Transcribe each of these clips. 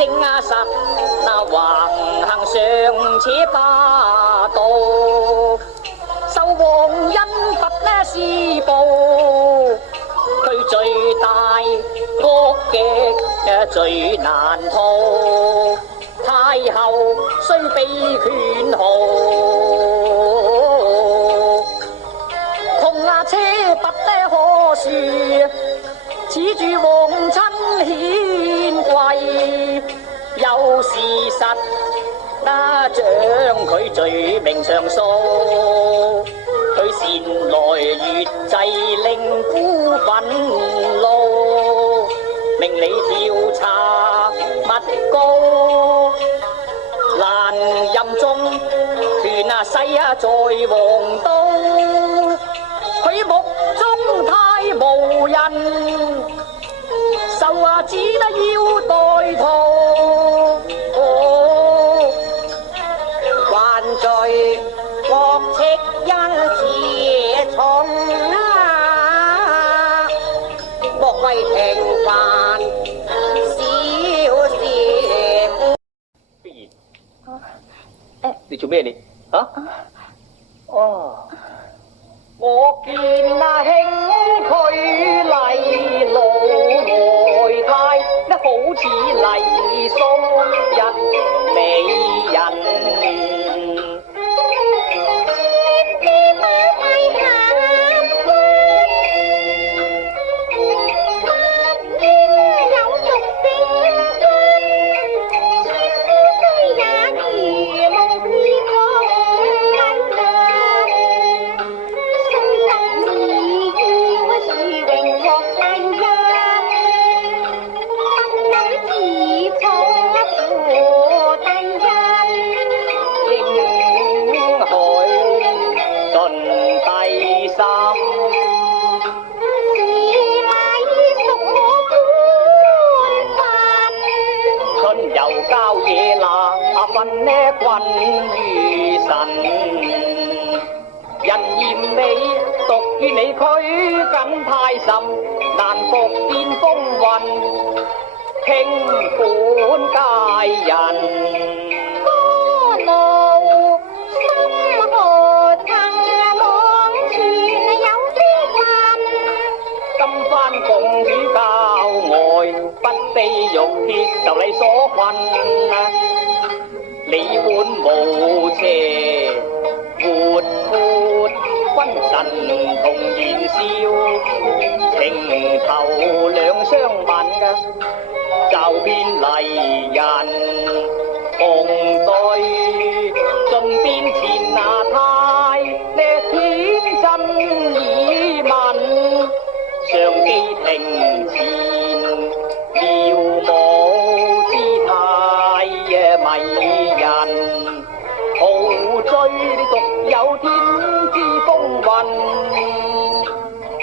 正實那橫行尚且霸道，受皇恩罰呢施暴，佢最大惡極最難逃，太后雖被勸號，窮車不得可恕，恃住皇親顯貴，有事實那將佢罪名上訴，佢前來越制令夫憤怒，命你調查密告，蘭任中權勢在皇都，佢目中太無人，受指要代逃，還罪國戚因此重莫為平凡小事。你做咩你？啊？哦，我見兄佢嚟老外太，呢好似麗蘇一美人。分呢君於神，人嫌美，獨於你拘謹太甚，難復見風雲，傾本佳人。歌路心何曾望前有啲恨，今番共與郊外，不被玉鐵受你所困。你本無邪活潑，君臣同言笑，情投兩相吻嘅，就變麗人共對，盡變前那太呢天真以問，上機庭前妙舞姿態迷人，豪追你獨有天之風雲，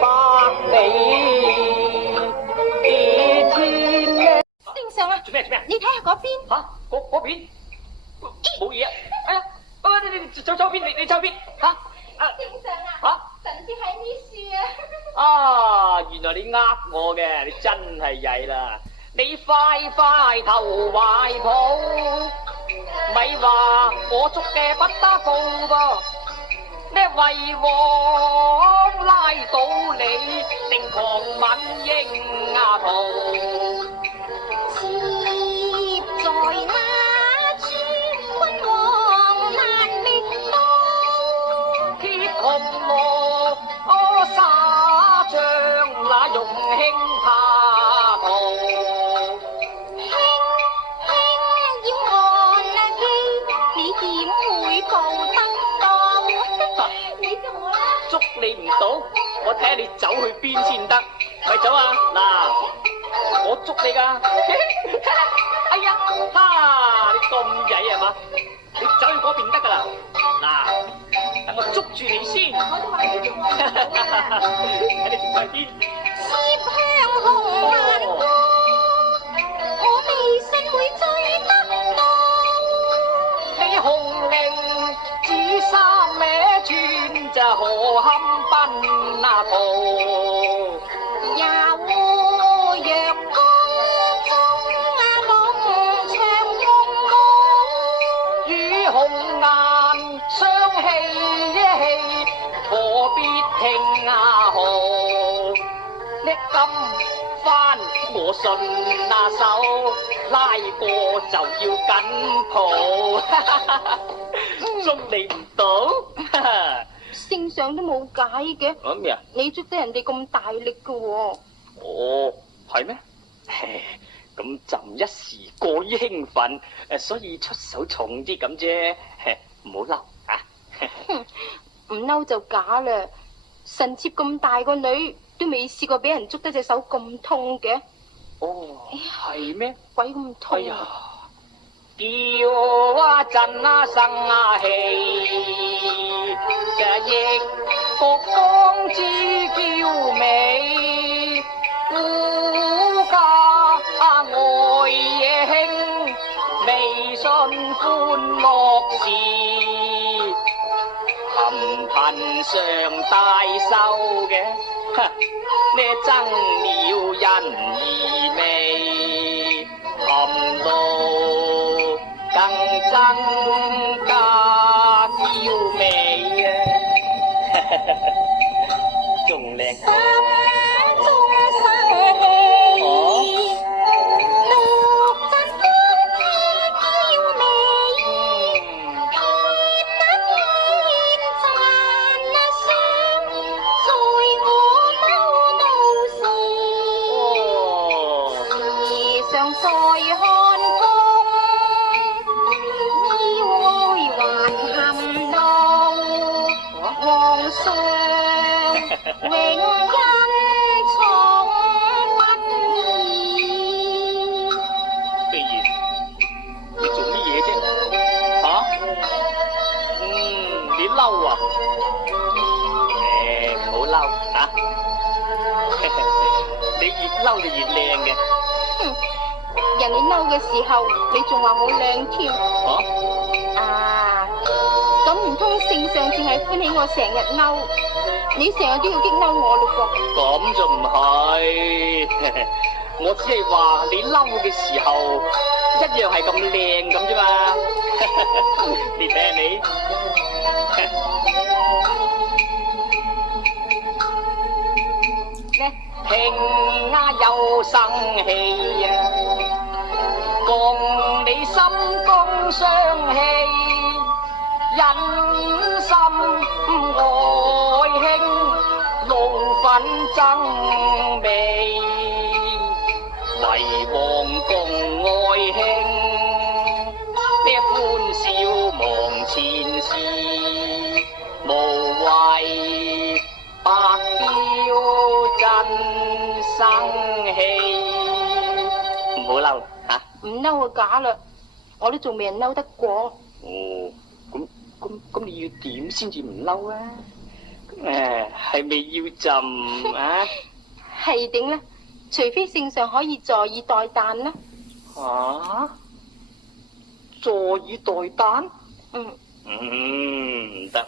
百里幾千呢？正常啊！做咩？你睇下嗰邊嚇，嗰邊冇嘢啊！哎呀，你走邊？你走邊？嚇！正常啊！神仙喺呢樹啊！啊，原來你呃我嘅，你真係曳啦！你快投懷抱，咪話我捉嘅不得報噃，呢為王拉到你，定狂吻英丫頭，妾在那處，君王難覓到，鐵紅羅沙將那容興怕圖。捉你唔到，我睇下你走去邊先得，咪走啊！嗱，我捉你噶，哎呀，你咁曳係嘛？你走去嗰邊得噶啦，嗱，等我捉住你先，我都話你捉我，睇你仲快啲。接香紅顏歌，我未信會追得到，你紅绫紫衫歪轉就何堪奔那途，也和若宮中順那手，拉過就要緊抱，捉你唔到。聖上都冇解嘅，講咩啊？你捉得人哋咁大力嘅喎。哦，係咩？咁朕一時過於興奮，所以出手重啲咁啫，唔好嬲啊！唔嬲就假啦！臣妾咁大個女，都未試過俾人捉得隻手咁痛嘅。哦，係咩？鬼咁痛！哎呀，叫啊震啊生啊氣，嘅亦國光之嬌美，孤家愛野興，未信歡樂事。貧上大壽嘅，呢爭了人兒味，含到更增加嬌美啊！仲靚。心中生氣，六陣光之嬌美，偏那讚那聲，在我眸怒時，時常在看風，要愛還含怒，皇上永恩寵不移。既然你做乜嘢啫？吓？你嬲啊？唔好嬲啊！你越嬲就越靚嘅。人哋嬲嘅時候，你仲話我靚添。咁唔通聖上淨係歡喜我成日嬲，你成日都要激嬲我咯噃？咁就唔係，我只係話你嬲嘅時候一樣係咁靚咁啫嘛。你睇下你，興啊又生氣啊，共你心中相氣，忍心愛興，怒憤爭美，為皇共愛興，呢歡笑忘前事，無謂白嬌真生氣。唔好嬲嚇！唔嬲就假啦，我都仲未人嬲得過。哦，咁你要點先至唔嬲啊？係咪要朕啊？係頂啦，除非聖上可以坐以待旦啦。啊？坐以待旦？唔得，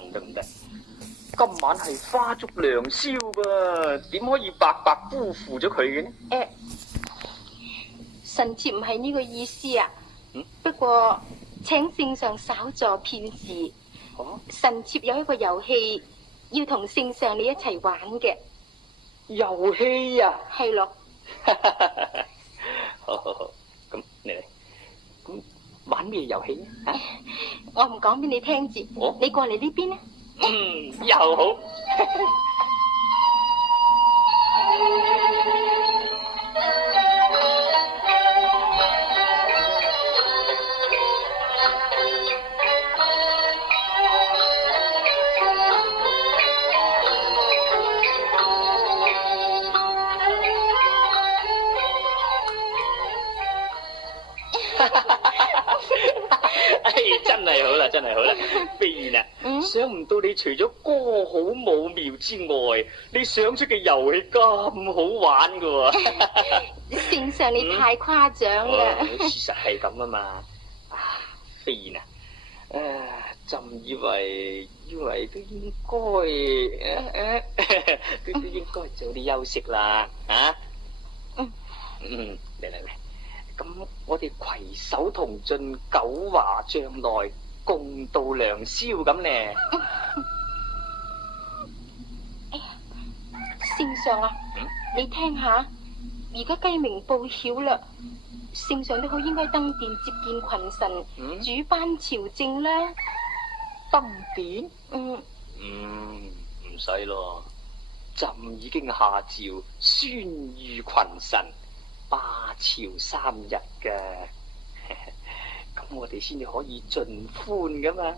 今晚係花燭良宵噃，點可以白白辜負咗佢嘅呢？臣妾唔係呢個意思啊。不過請聖上稍坐片時，臣妾有一個遊戲要同聖上你一齊玩嘅。遊戲啊？係咯。好，咁你嚟。咁玩咩遊戲啊？我唔講俾你聽住，你過嚟呢邊啦。又好。真係好啦，飛燕啊，想唔到你除咗歌好舞妙之外，你想出嘅遊戲咁好玩噶喎！聖上你太誇張啦！事實係咁啊嘛，飛燕啊，朕以為都應該都應該早啲休息啦，啊？嚟，咁我哋攜手同進九華帳內，共度良宵咁呢？聖上啊，你聽下，而家雞鳴報曉啦，聖上都好應該登殿接見群臣，主班朝政啦。登殿？唔使咯，朕已經下詔宣諭群臣，罷朝3日噶。咁我哋先至可以盡歡噶嘛。